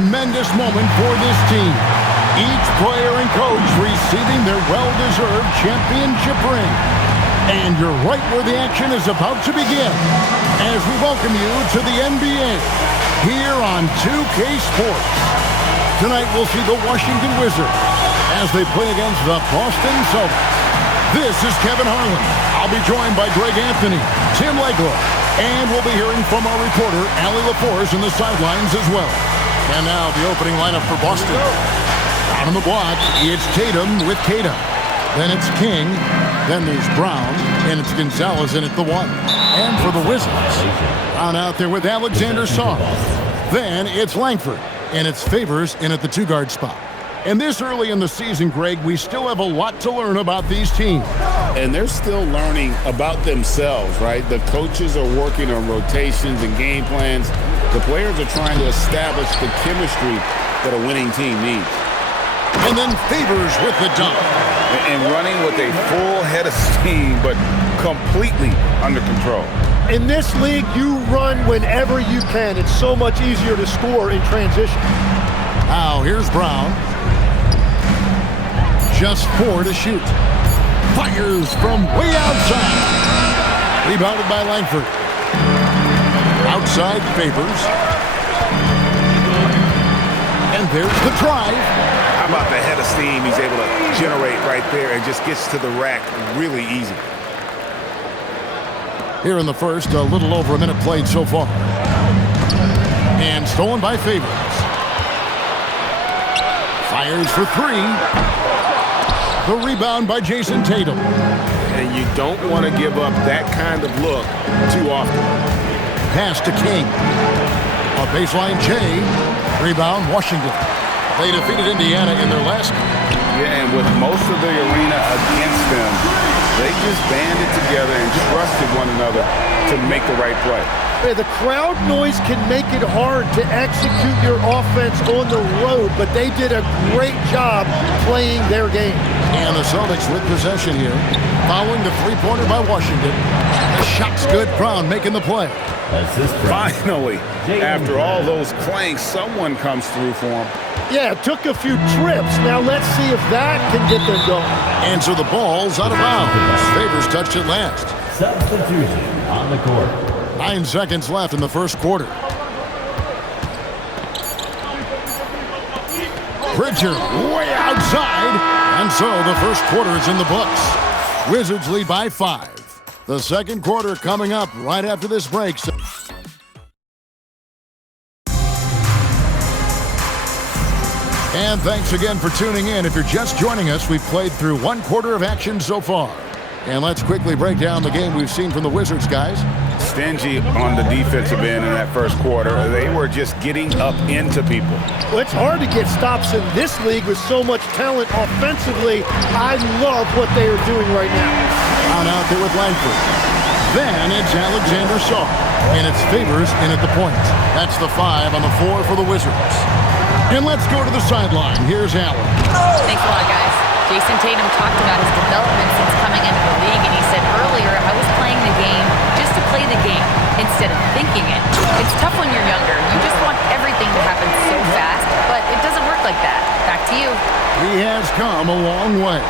tremendous moment for this team. Each player and coach receiving their well-deserved championship ring. And you're right where the action is about to begin as we welcome you to the NBA here on 2K Sports. Tonight we'll see the Washington Wizards as they play against the Boston Celtics. This is Kevin Harlan. I'll be joined by Greg Anthony, Tim Legler, and we'll be hearing from our reporter, Allie LaForce, in the sidelines as well. And now the opening lineup for Boston. Out on the block, it's Tatum with Tatum. Then it's King. Then there's Brown. And it's Gonzalez in at the 1. And for the Wizards, Brown out there with Alexander Song. Then it's Langford. And it's Favors in at the 2-guard spot. And this early in the season, Greg, we still have a lot to learn about these teams. And they're still learning about themselves, right? The coaches are working on rotations and game plans. The players are trying to establish the chemistry that a winning team needs. And then Favors with the dunk. And running with a full head of steam, but completely under control. In this league, you run whenever you can. It's so much easier to score in transition. Now, here's Brown. Just 4 to shoot. Fires from way outside. Rebounded by Langford. Outside Favors. And there's the drive. How about the head of steam he's able to generate right there and just gets to the rack really easy. Here in the first, a little over a minute played so far. And stolen by Favors. Fires for 3. The rebound by Jason Tatum. And you don't want to give up that kind of look too often. Pass to King. A baseline J. Rebound Washington. They defeated Indiana in their last game. Yeah, and with most of the arena against them, they just banded together and trusted one another to make the right play. Yeah, the crowd noise can make it hard to execute your offense on the road, but they did a great job playing their game. And the Celtics with possession here, following the three-pointer by Washington. The shot's good. Brown making the play. Finally, after all those clanks, someone comes through for him. Yeah, it took a few trips. Now let's see if that can get them going. And so the ball's out of bounds. Favors touched it last. Substitution on the court. 9 seconds left in the first quarter. Pritchard way outside. And so the first quarter is in the books. Wizards lead by 5. The second quarter coming up right after this break. And thanks again for tuning in. If you're just joining us, we've played through 1 quarter of action so far. And let's quickly break down the game we've seen from the Wizards, guys. Stingy on the defensive end in that first quarter. They were just getting up into people. Well, it's hard to get stops in this league with so much talent offensively. I love what they are doing right now. Out there with Langford. Then it's Alexander Shaw. And it's Favors in at the point. That's the 5 on the 4 for the Wizards. And let's go to the sideline. Here's Allen. Thanks a lot, guys. Jason Tatum talked about his development since coming into the league, and he said earlier, I was playing the game just to play the game instead of thinking it. It's tough when you're younger. You just want everything to happen so fast, but it doesn't work like that. Back to you. He has come a long way.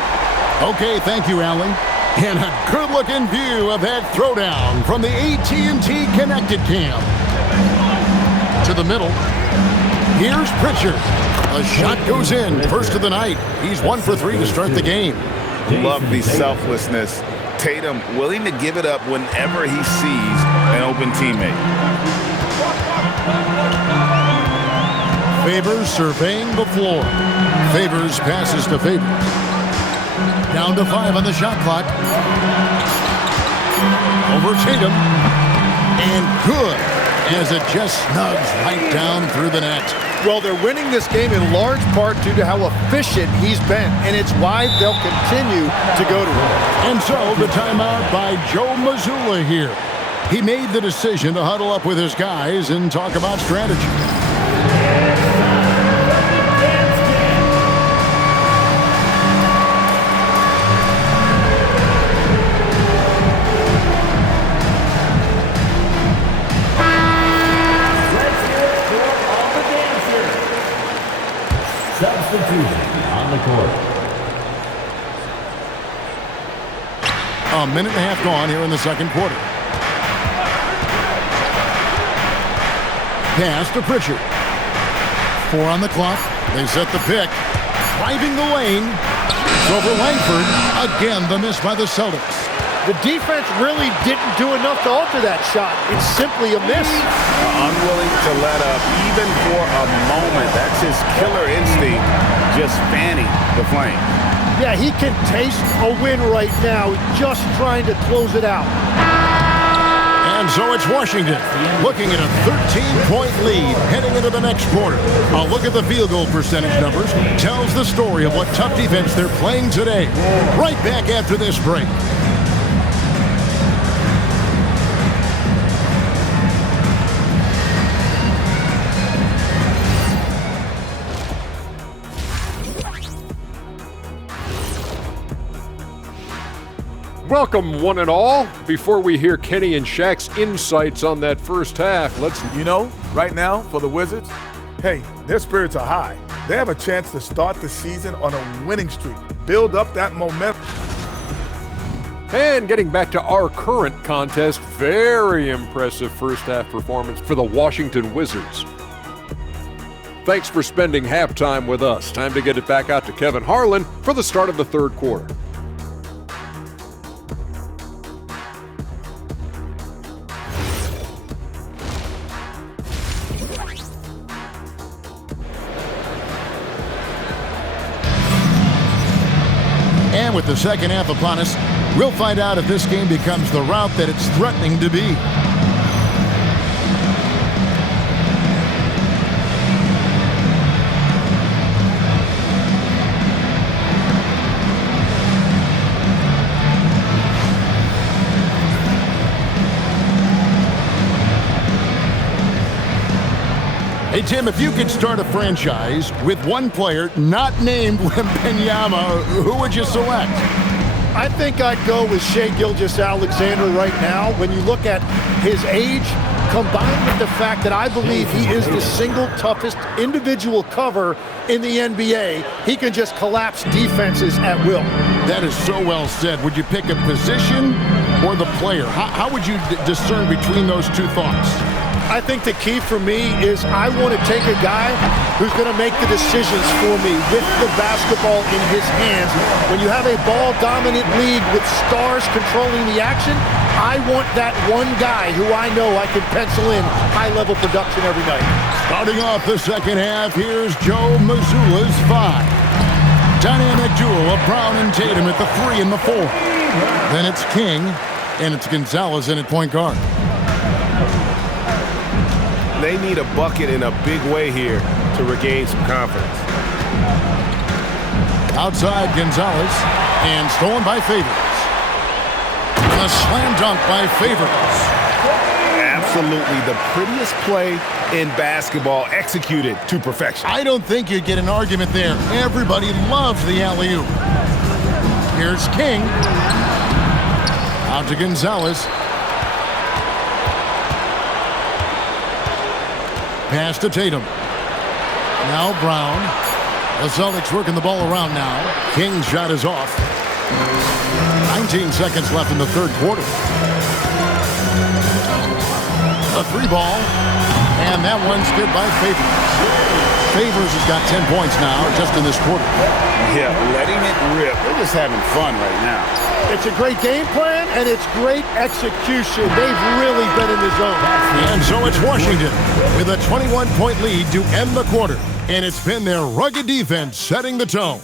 Okay, thank you, Allen. And a good-looking view of that throwdown from the AT&T Connected Cam. To the middle. Here's Pritchard. A shot goes in. First of the night. He's 1 for 3 to start the game. Love the selflessness. Tatum willing to give it up whenever he sees an open teammate. Favors surveying the floor. Favors passes to Favors. Down to 5 on the shot clock. Over Tatum. And good, as it just snugs right down through the net. Well, they're winning this game in large part due to how efficient he's been, and it's why they'll continue to go to him. And so the timeout by Joe Mazzulla here. He made the decision to huddle up with his guys and talk about strategy. court. A minute and a half gone here in the second quarter. Pass to Pritchard. 4 on the clock. They set the pick. Driving the lane. It's over Langford. Again, the miss by the Celtics. The defense really didn't do enough to alter that shot. It's simply a miss. Unwilling to let up even for a moment. That's his killer instinct, just fanning the flame. Yeah, he can taste a win right now, just trying to close it out. And so it's Washington looking at a 13-point lead heading into the next quarter. A look at the field goal percentage numbers tells the story of what tough defense they're playing today. Right back after this break. Welcome, one and all. Before we hear Kenny and Shaq's insights on that first half, let's... You know, right now, for the Wizards, hey, their spirits are high. They have a chance to start the season on a winning streak, build up that momentum. And getting back to our current contest, very impressive first half performance for the Washington Wizards. Thanks for spending halftime with us. Time to get it back out to Kevin Harlan for the start of the third quarter. And with the second half upon us, we'll find out if this game becomes the route that it's threatening to be. Hey, Tim, if you could start a franchise with one player not named Wembanyama, who would you select? I think I'd go with Shai Gilgeous-Alexander right now. When you look at his age, combined with the fact that I believe he is the single toughest individual cover in the NBA, he can just collapse defenses at will. That is so well said. Would you pick a position or the player? How would you discern between those two thoughts? I think the key for me is I want to take a guy who's going to make the decisions for me with the basketball in his hands. When you have a ball-dominant league with stars controlling the action, I want that one guy who I know I can pencil in high-level production every night. Starting off the second half, here's Joe Mazzulla's 5. Dynamic duo of Brown and Tatum at the 3 and the 4. Then it's King, and it's Gonzalez in at point guard. They need a bucket in a big way here to regain some confidence. Outside Gonzalez, and stolen by Favors. A slam dunk by Favors. Absolutely the prettiest play in basketball, executed to perfection. I don't think you'd get an argument there. Everybody loves the alley-oop. Here's King. Out to Gonzalez. Pass to Tatum. Now Brown. The Celtics working the ball around now. King's shot is off. 19 seconds left in the third quarter. A 3 ball. And that one's good by Favors. Favors has got 10 points now just in this quarter. Yeah, letting it rip. They're just having fun right now. It's a great game plan, and it's great execution. They've really been in the zone. And so it's Washington with a 21-point lead to end the quarter. And it's been their rugged defense setting the tone.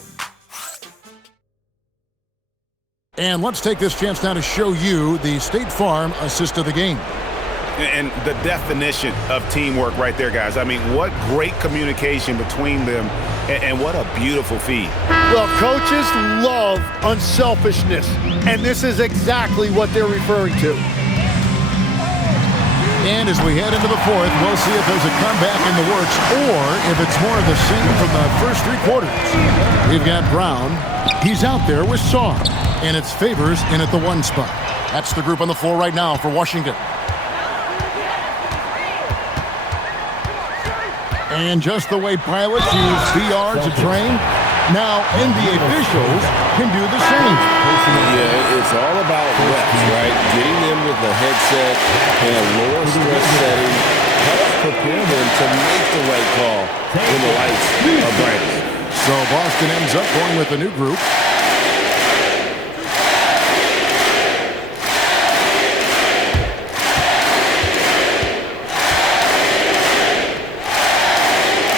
And let's take this chance now to show you the State Farm assist of the game. And the definition of teamwork right there, guys. I mean, what great communication between them, and what a beautiful feed. Well, coaches love unselfishness, and this is exactly what they're referring to. And as we head into the fourth, we'll see if there's a comeback in the works or if it's more of the same from the first 3 quarters. We've got Brown. He's out there with Saw, and it's Favors in at the 1 spot. That's the group on the floor right now for Washington. And just the way pilots use VR to train, Now, NBA officials can do the same. Yeah, it's all about reps, right? Getting them with the headset in a lower stress setting helps prepare them to make the right call when the lights are brightest. So Boston ends up going with a new group.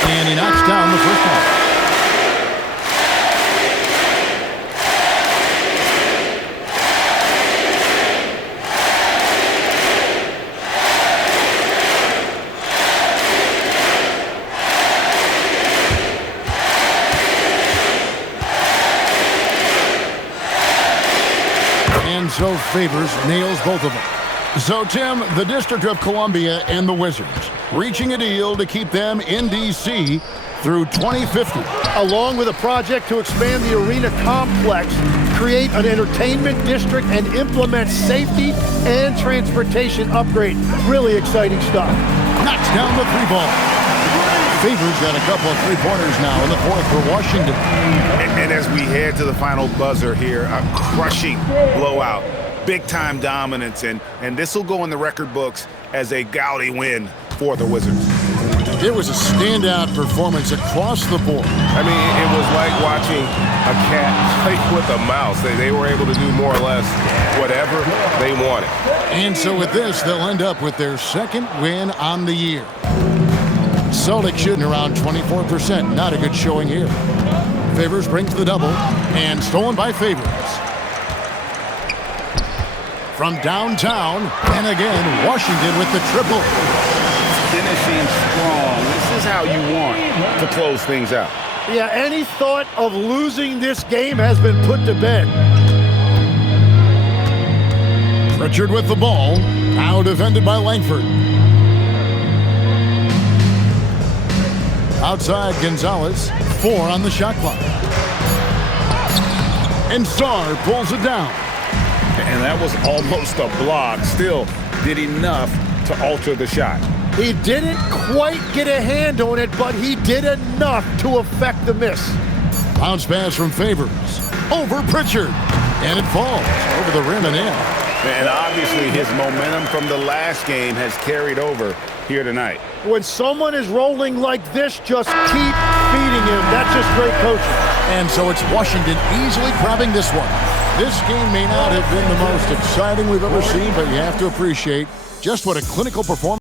And he knocks down the first one. And so Favors nails both of them. So, Tim, the District of Columbia and the Wizards reaching a deal to keep them in D.C. through 2050. Along with a project to expand the arena complex, create an entertainment district, and implement safety and transportation upgrade. Really exciting stuff. Knocks down the three ball. Favors got a couple of three-pointers now in the fourth for Washington. And as we head to the final buzzer here, a crushing blowout. Big-time dominance, and this will go in the record books as a gaudy win for the Wizards. It was a standout performance across the board. I mean, it was like watching a cat play with a mouse. They were able to do more or less whatever they wanted. And so with this, they'll end up with their second win on the year. Celtics shooting around 24%. Not a good showing here. Favors brings the double, and stolen by Favors. From downtown, and again, Washington with the triple. Finishing strong. This is how you want to close things out. Yeah, any thought of losing this game has been put to bed. Pritchard with the ball. Now defended by Langford. Outside Gonzalez. 4 on the shot clock. And Sarr pulls it down. And that was almost a block. Still did enough to alter the shot. He didn't quite get a hand on it, but he did enough to affect the miss. Bounce pass from Favors. Over Pritchard. And it falls over the rim and in. And obviously his momentum from the last game has carried over here tonight. When someone is rolling like this, just keep feeding him. That's just great coaching. And so it's Washington easily grabbing this one. This game may not have been the most exciting we've ever seen, but you have to appreciate just what a clinical performance